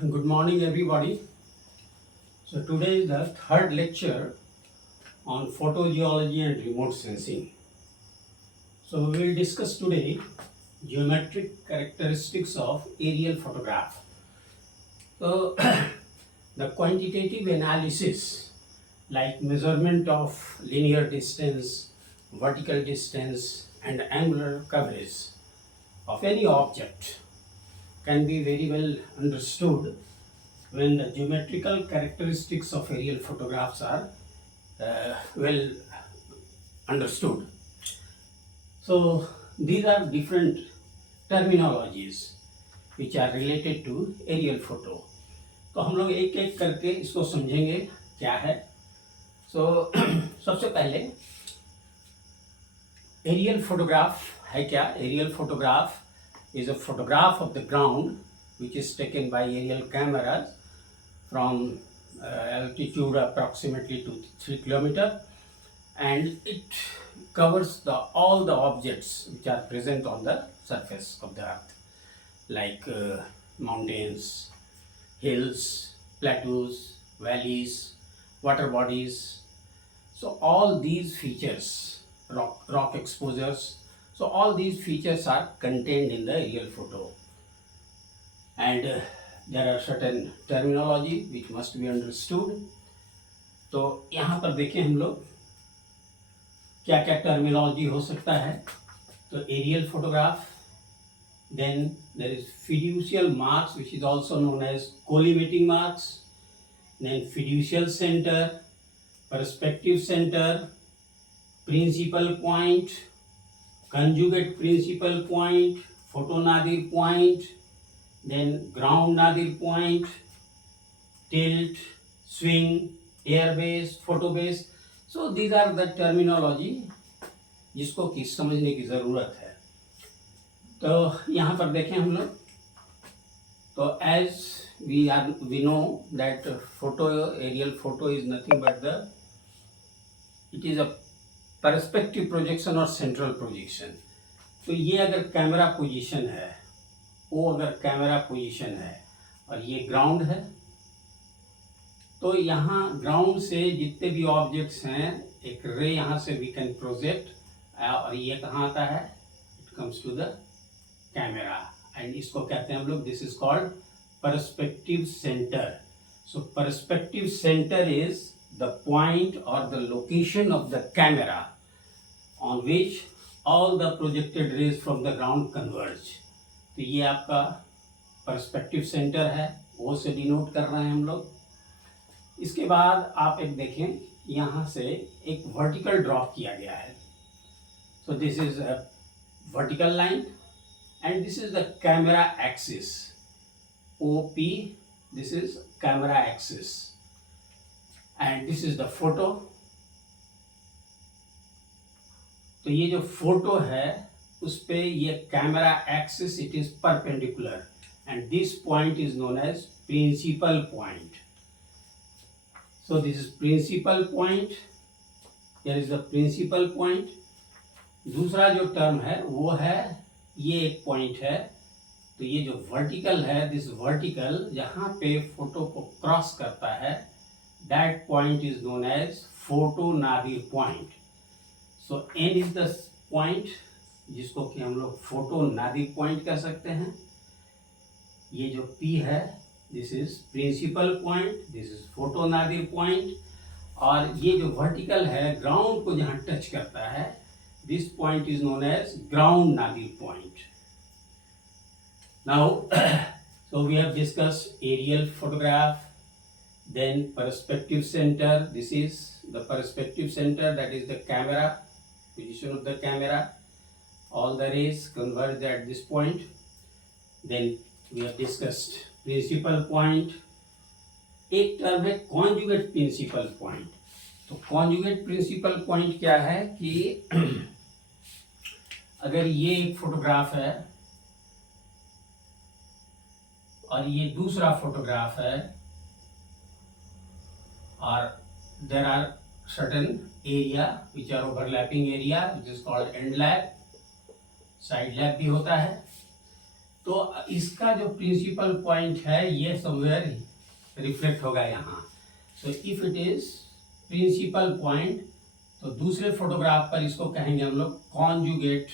Good morning, everybody. So, today is the third lecture on photogeology and remote sensing. So, we will discuss today geometric characteristics of aerial photograph. So, the quantitative analysis, like measurement of linear distance, vertical distance, and angular coverage of any object, can be very well understood when the geometrical characteristics of aerial photographs are well understood. So these are different terminologies which are related to aerial photo. तो हम लोग एक एक करके इसको समझेंगे क्या है. So सबसे पहले एरियल फोटोग्राफ है क्या. Aerial photograph is a photograph of the ground which is taken by aerial cameras from altitude approximately to 3 kilometer, and it covers all the objects which are present on the surface of the earth, like mountains, hills, plateaus, valleys, water bodies. So all these features, rock exposures, so all these features are contained in the aerial photo, and there are certain terminology which must be understood. तो यहाँ पर देखें हम लोग क्या क्या terminology हो सकता है. तो aerial photograph, then there is fiducial marks which is also known as collimating marks, then fiducial center, perspective center, principal point, conjugate principal point, photonadir point, then ground nadir point, tilt, swing, air base, photo base. So these are the terminology जिसको कि समझने की ज़रूरत है. तो यहाँ पर देखें हम लोग. तो as we know that aerial photo is nothing but it is a perspective projection और central projection. तो ये अगर कैमरा पोजीशन है, वो अगर कैमरा पोजीशन है और ये ग्राउंड है, तो यहाँ ग्राउंड से जितने भी ऑब्जेक्ट्स हैं एक रे यहाँ से वी कैन प्रोजेक्ट, और ये कहाँ आता है, it comes to the camera, and इसको कहते हैं हम लोग, this is called perspective center. So perspective center is the point और the location of the camera on which all the projected rays from the ground converge. तो ये आपका perspective centre है, वो से डिनोट कर रहे हैं हम लोग. इसके बाद आप एक देखें, यहाँ से एक वर्टिकल ड्रॉप किया गया है. So this is a vertical line and this is the camera axis, OP, this is camera axis, and this is the photo. तो ये जो फोटो है उस पे ये camera axis, it is perpendicular, and this point is known as principal point. So this is principal point. Here is the principal point. दूसरा जो term है वो है, ये एक पॉइंट है. तो ये जो वर्टिकल है, दिस वर्टिकल जहाँ पे फोटो को क्रॉस करता है, that point is known as photo nadir point. So N is the point जिसको कि हम लोग फोटो नादिर पॉइंट कह सकते हैं. ये जो P है, this is principal point, this is photo nadir point, और ये जो वर्टिकल है ग्राउंड को जहाँ टच करता है, this point is known as ground nadir point. Now so we have discussed aerial photograph, then perspective center. This is the perspective center, that is the camera, position of the camera. All the rays converge at this point. Then we have discussed principal point. एक term है conjugate principal point. तो conjugate principal point क्या है कि अगर ये एक photograph है और ये दूसरा फोटोग्राफ है, और there are certain area which are overlapping area which is called end lap, side lap भी होता है. तो इसका जो प्रिंसिपल पॉइंट है ये समवेयर रिफ्लेक्ट होगा यहाँ। So if it is principal point, तो दूसरे फोटोग्राफ पर इसको कहेंगे हम लोग कॉन्जुगेट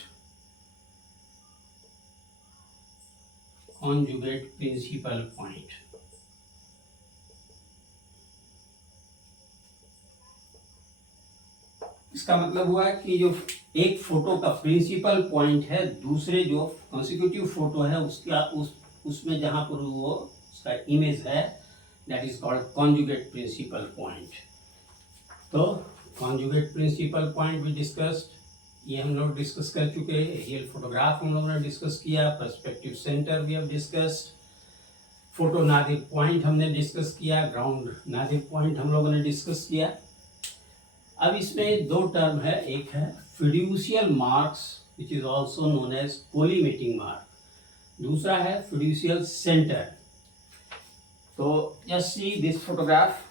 प्रिंसिपल पॉइंट। इसका मतलब हुआ कि जो एक फोटो का प्रिंसिपल पॉइंट है, दूसरे जो कॉन्सिक्यूटिव फोटो है उसका उसमें जहां पर वो उसका इमेज है, that is called conjugate principal point. तो कॉन्जुगेट प्रिंसिपल पॉइंट भी डिस्कस्ड, ये हम लोग डिस्कस कर चुके हैं। एरियल फोटोग्राफ हम लोगों ने डिस्कस किया, पर्सपेक्टिव सेंटर भी हम डिस्कस्ड, फोटो नादिर पॉइंट हमने डिस्कस किया, ग्राउंड नादिर पॉइंट हम लोगों ने डिस्कस किया। अब इसमें दो टर्म है, एक है fiducial marks which is also known as collimating mark, दूसरा है फिड्यूशियल सेंटर। तो just see this photograph,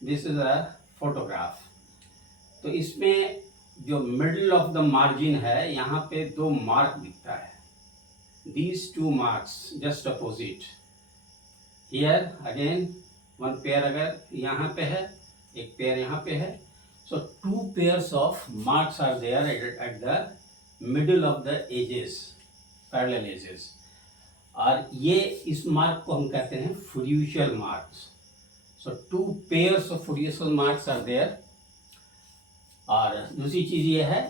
this is a photograph. तो इसमें जो मिडल ऑफ द मार्जिन है, यहाँ पे दो मार्क दिखता है, these two marks just opposite. Here again one pair अगर यहाँ पे है, एक पेयर यहाँ पे है, so two pairs of marks are there at the middle of the edges, parallel edges, और ये इस मार्क को हम कहते हैं fiducial marks. So two pairs of fiducial marks are there. और दूसरी चीज़ ये है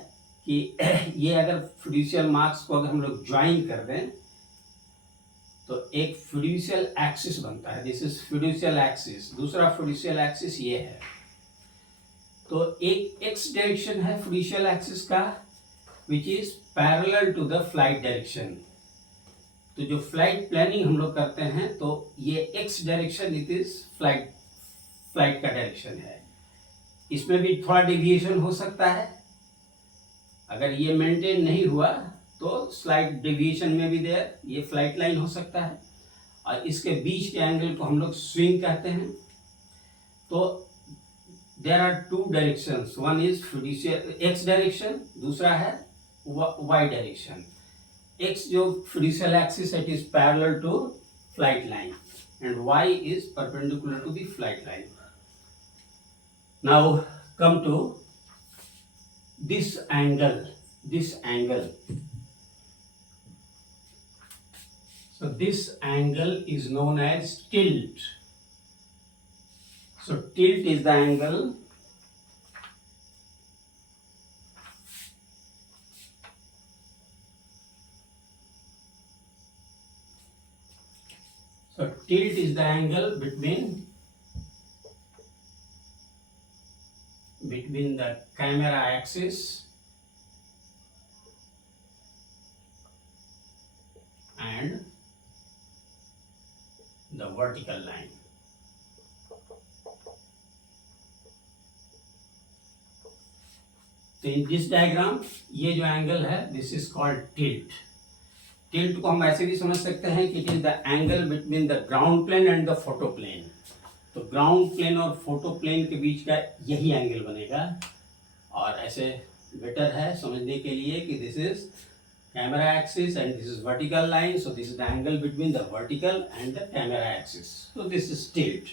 कि ये अगर फिड्यूशियल मार्क्स को अगर हम लोग ज्वाइन कर दें तो एक फिड्यूशियल एक्सिस बनता है, दिस इज फिड्यूशियल एक्सिस, दूसरा फिड्यूशियल एक्सिस ये है। तो एक एक्स डायरेक्शन है फिड्यूशियल एक्सिस का which is parallel to the flight direction. तो जो फ्लाइट प्लानिंग हम लोग करते हैं तो ये x direction it is flight का डायरेक्शन है। इसमें भी थोड़ा डेविएशन हो सकता है, अगर ये मेंटेन नहीं हुआ तो स्लाइट डेविएशन में भी देयर ये फ्लाइट लाइन हो सकता है, और इसके बीच के एंगल को हम लोग स्विंग कहते हैं। तो there are two directions, one is fiducial X direction, दूसरा है वाई डायरेक्शन। एक्स जो fiducial axis it is parallel to flight line and Y is perpendicular to the flight line. Now come to this angle. So this angle is known as tilt. So tilt is the angle between the camera axis and the vertical line. तो in this diagram ये जो angle है this is called tilt. Tilt को हम ऐसे भी समझ सकते हैं कि it is the angle between the ground plane and the photo plane. तो ग्राउंड प्लेन और फोटो प्लेन के बीच का यही एंगल बनेगा, और ऐसे बेटर है समझने के लिए कि this is camera axis and this is vertical line, so this is the angle between the vertical and the camera axis, so this is tilt.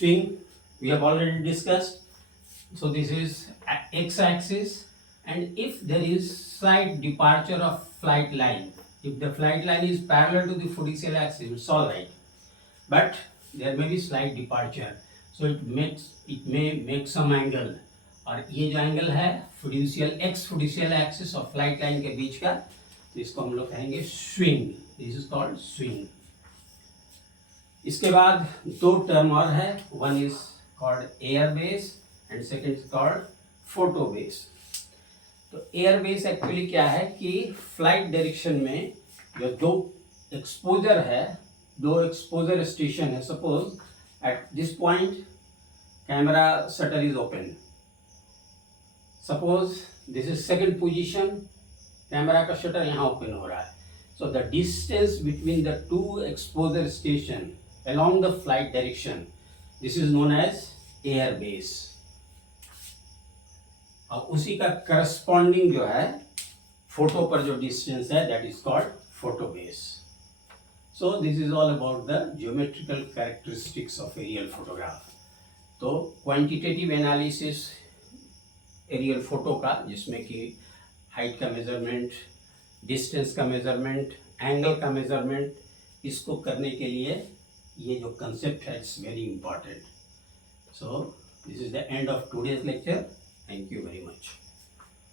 Swing we have already discussed, so this is x axis, and if there is slight departure of flight line, if the flight line is parallel to the fiducial axis, it's all right, but there may be slight departure, so it may make some angle, और ये जो angle है x fiducial axis और flight line के बीच का, तो इसको हम लोग कहेंगे swing. This is called swing. इसके बाद दो टर्म और है, one is called air base and second is called photo base. तो एयर बेस एक्चुअली क्या है कि फ्लाइट डायरेक्शन में जो दो एक्सपोजर है, दो एक्सपोजर स्टेशन है. Suppose at this point camera shutter is open, suppose this is second position, camera का शटर यहाँ ओपन हो रहा है. So the distance between the two exposure station along the flight direction, this is known as air base. और उसी का corresponding जो है फोटो पर जो डिस्टेंस है that is called photo base. So this is all about the geometrical characteristics of aerial photograph. तो quantitative analysis aerial photo का, जिसमें कि हाइट का मेजरमेंट, डिस्टेंस का मेजरमेंट, एंगल का मेजरमेंट, इसको करने के लिए ये जो कंसेप्ट है it's very important. So this is the end of today's lecture. Thank you very much.